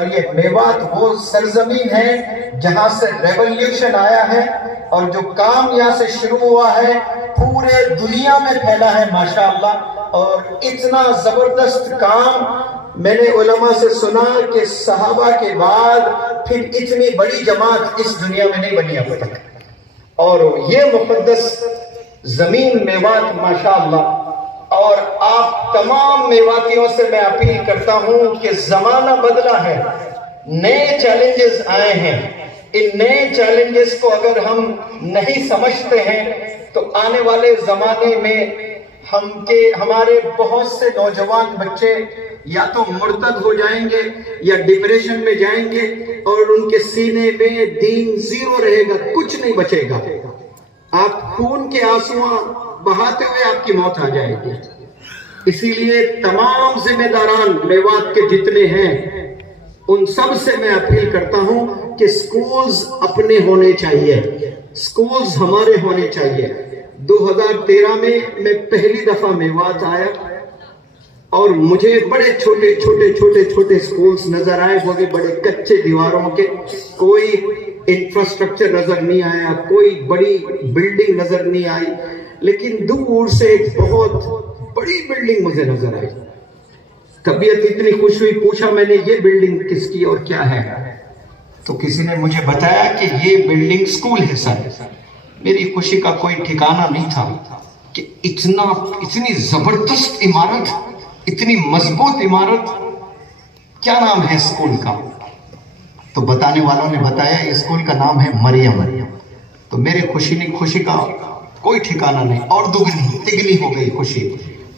اور یہ میوات وہ سرزمین ہے جہاں سے ریولیوشن آیا ہے، اور جو کام یہاں سے شروع ہوا ہے پورے دنیا میں پھیلا ہے ماشاءاللہ. اور اتنا زبردست کام میں نے علماء سے سنا کہ صحابہ کے بعد پھر اتنی بڑی جماعت اس دنیا میں نہیں بنی اب تک. اور یہ مقدس زمین میوات ماشاءاللہ. اور آپ تمام میواتیوں سے میں اپیل کرتا ہوں کہ زمانہ بدلا ہے، نئے چیلنجز آئے ہیں. ان نئے چیلنجز کو اگر ہم نہیں سمجھتے ہیں تو آنے والے زمانے میں ہمارے بہت سے نوجوان بچے یا تو مرتد ہو جائیں گے یا ڈپریشن میں جائیں گے، اور ان کے سینے میں دین زیرو رہے گا، کچھ نہیں بچے گا. آپ خون کے آنسو بہاتے ہوئے آپ کی موت آ جائے گی. اسی لیے تمام ذمہ داران میوات کے جتنے ہیں ان سب سے میں اپیل کرتا ہوں کہ سکولز اپنے ہونے چاہیے، سکولز ہمارے ہونے چاہیے. 2013 میں پہلی دفعہ میوات آیا اور مجھے بڑے چھوٹے سکولز نظر آئے، وہ بھی بڑے کچے دیواروں کے، کوئی انفراسٹرکچر نظر نہیں آیا، کوئی بڑی بلڈنگ نظر نہیں آئی. لیکن دور سے ایک بہت بڑی بلڈنگ مجھے نظر آئی. طبیعت اتنی خوش ہوئی، پوچھا میں نے یہ بلڈنگ کس کی اور کیا ہے؟ تو کسی نے مجھے بتایا کہ یہ بلڈنگ سکول ہے سر. میری خوشی کا کوئی ٹھکانہ نہیں تھا کہ اتنی زبردست عمارت، اتنی مضبوط عمارت، کیا نام ہے اسکول کا؟ تو بتانے والوں نے بتایا یہ اسکول کا نام ہے مریم. تو میرے خوشی کا کوئی ٹھکانہ نہیں، اور تگنی ہو گئی خوشی.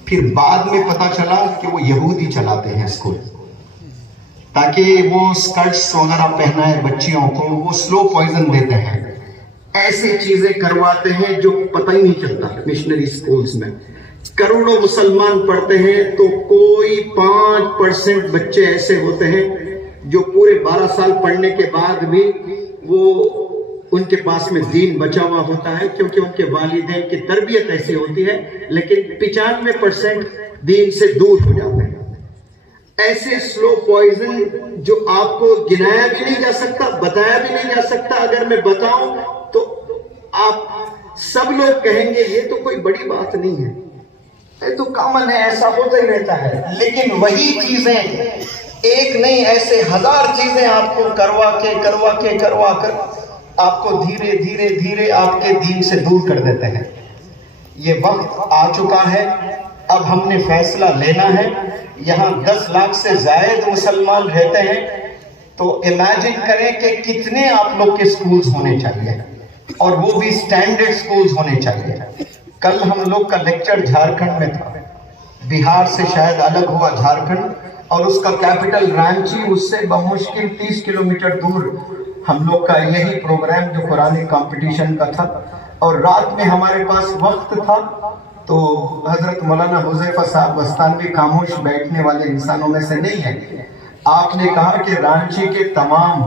پھر بعد میں پتا چلا کہ وہ یہودی چلاتے ہیں اسکول، تاکہ وہ اسکرٹس وغیرہ پہنائے بچیوں کو، وہ سلو پوائزن دیتے ہیں، ایسی چیزیں کرواتے ہیں جو پتہ ہی نہیں چلتا. مشنری اسکولز میں کروڑوں مسلمان پڑھتے ہیں تو کوئی 5% بچے ایسے ہوتے ہیں جو پورے 12 سال پڑھنے کے بعد بھی ان کے پاس میں دین بچا ہوا ہوتا ہے، کیونکہ ان کے والدین کی تربیت ایسی ہوتی ہے. لیکن 95% دین سے دور ہو جاتے ہیں. ایسے سلو پوائزن جو آپ کو گنایا بھی نہیں جا سکتا، بتایا بھی نہیں جا سکتا. اگر میں بتاؤں تو آپ سب لوگ کہیں گے یہ تو کوئی بڑی بات نہیں ہے، یہ تو کامن ہے، ایسا ہوتا ہی رہتا ہے. لیکن وہی چیزیں ایک نہیں، ایسے 1000 چیزیں آپ کو کروا کر آپ کو دھیرے آپ کے دین سے دور کر دیتے ہیں. یہ وقت آ چکا ہے، اب ہم نے فیصلہ لینا ہے. یہاں 10 لاکھ سے زائد مسلمان رہتے ہیں، تو امیجن کریں کہ کتنے آپ لوگ کے سکولز ہونے چاہیے، اور وہ بھی سٹینڈرڈ سکولز ہونے چاہیے. کل ہم لوگ کا لیکچر جھارکھنڈ میں تھا، بہار سے شاید الگ ہوا جھارکھنڈ، اور اس کا کیپٹل رانچی، اس سے بمشکل 30 کلومیٹر دور ہم لوگ کا یہی پروگرام جو قرآن کمپٹیشن کا تھا. اور رات میں ہمارے پاس وقت تھا تو حضرت مولانا حذیفہ صاحب بستانوی خاموش بیٹھنے والے انسانوں میں سے نہیں ہیں. آپ نے کہا کہ رانچی کے تمام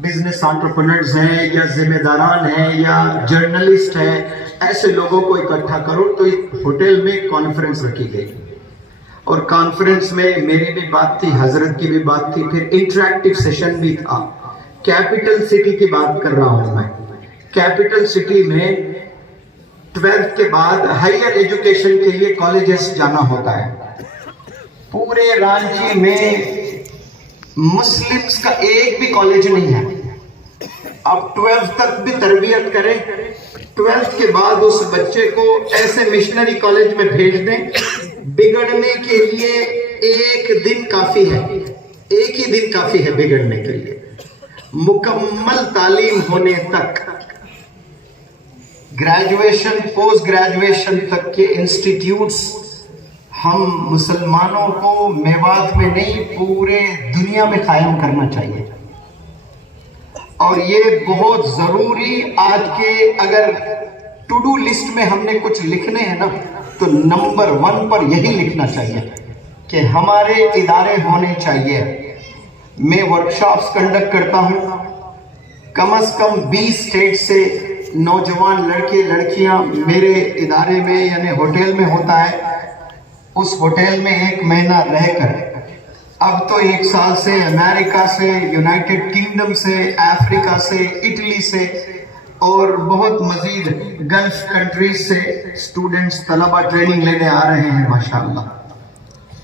بزنس انٹرپرینرز ہیں یا ذمہ داران ہیں یا جرنلسٹ ہیں، ایسے لوگوں کو اکٹھا کرو. تو ایک ہوٹل میں کانفرنس رکھی گئی، اور کانفرنس میں میری بھی بات تھی، حضرت کی بھی بات تھی، پھر انٹریکٹیو سیشن بھی تھا. کیپٹل سٹی کی بات کر رہا ہوں میں. کیپٹل سٹی میں 12th کے بعد ہائر ایجوکیشن کے لیے کالجز جانا ہوتا ہے. پورے رانچی میں مسلمز کا ایک بھی کالج نہیں ہے. اب 12th تک بھی تربیت کریں، 12th کے بعد اس بچے کو ایسے مشنری کالج میں بھیج دیں. بگڑنے کے لیے ایک دن کافی ہے، ایک ہی دن کافی ہے بگڑنے کے لیے. مکمل تعلیم ہونے تک، گریجویشن پوسٹ گریجویشن تک کے انسٹیٹیوٹس ہم مسلمانوں کو میوات میں نہیں پورے دنیا میں قائم کرنا چاہیے. اور یہ بہت ضروری آج کے، اگر ٹو ڈو لسٹ میں ہم نے کچھ لکھنے ہیں نا تو نمبر 1 پر یہی لکھنا چاہیے کہ ہمارے ادارے ہونے چاہیے. میں ورکشاپس کنڈکٹ کرتا ہوں، کم از کم 20 اسٹیٹ سے نوجوان لڑکے لڑکیاں میرے ادارے میں یعنی ہوٹل میں ہوتا ہے. اس ہوٹل میں 1 مہینہ رہ کر اب تو 1 سال سے امریکہ سے، یونائٹڈ کنگڈم سے، افریقہ سے، اٹلی سے اور بہت مزید گلف کنٹریز سے اسٹوڈنٹس طلبہ ٹریننگ لینے آ رہے ہیں ماشاءاللہ.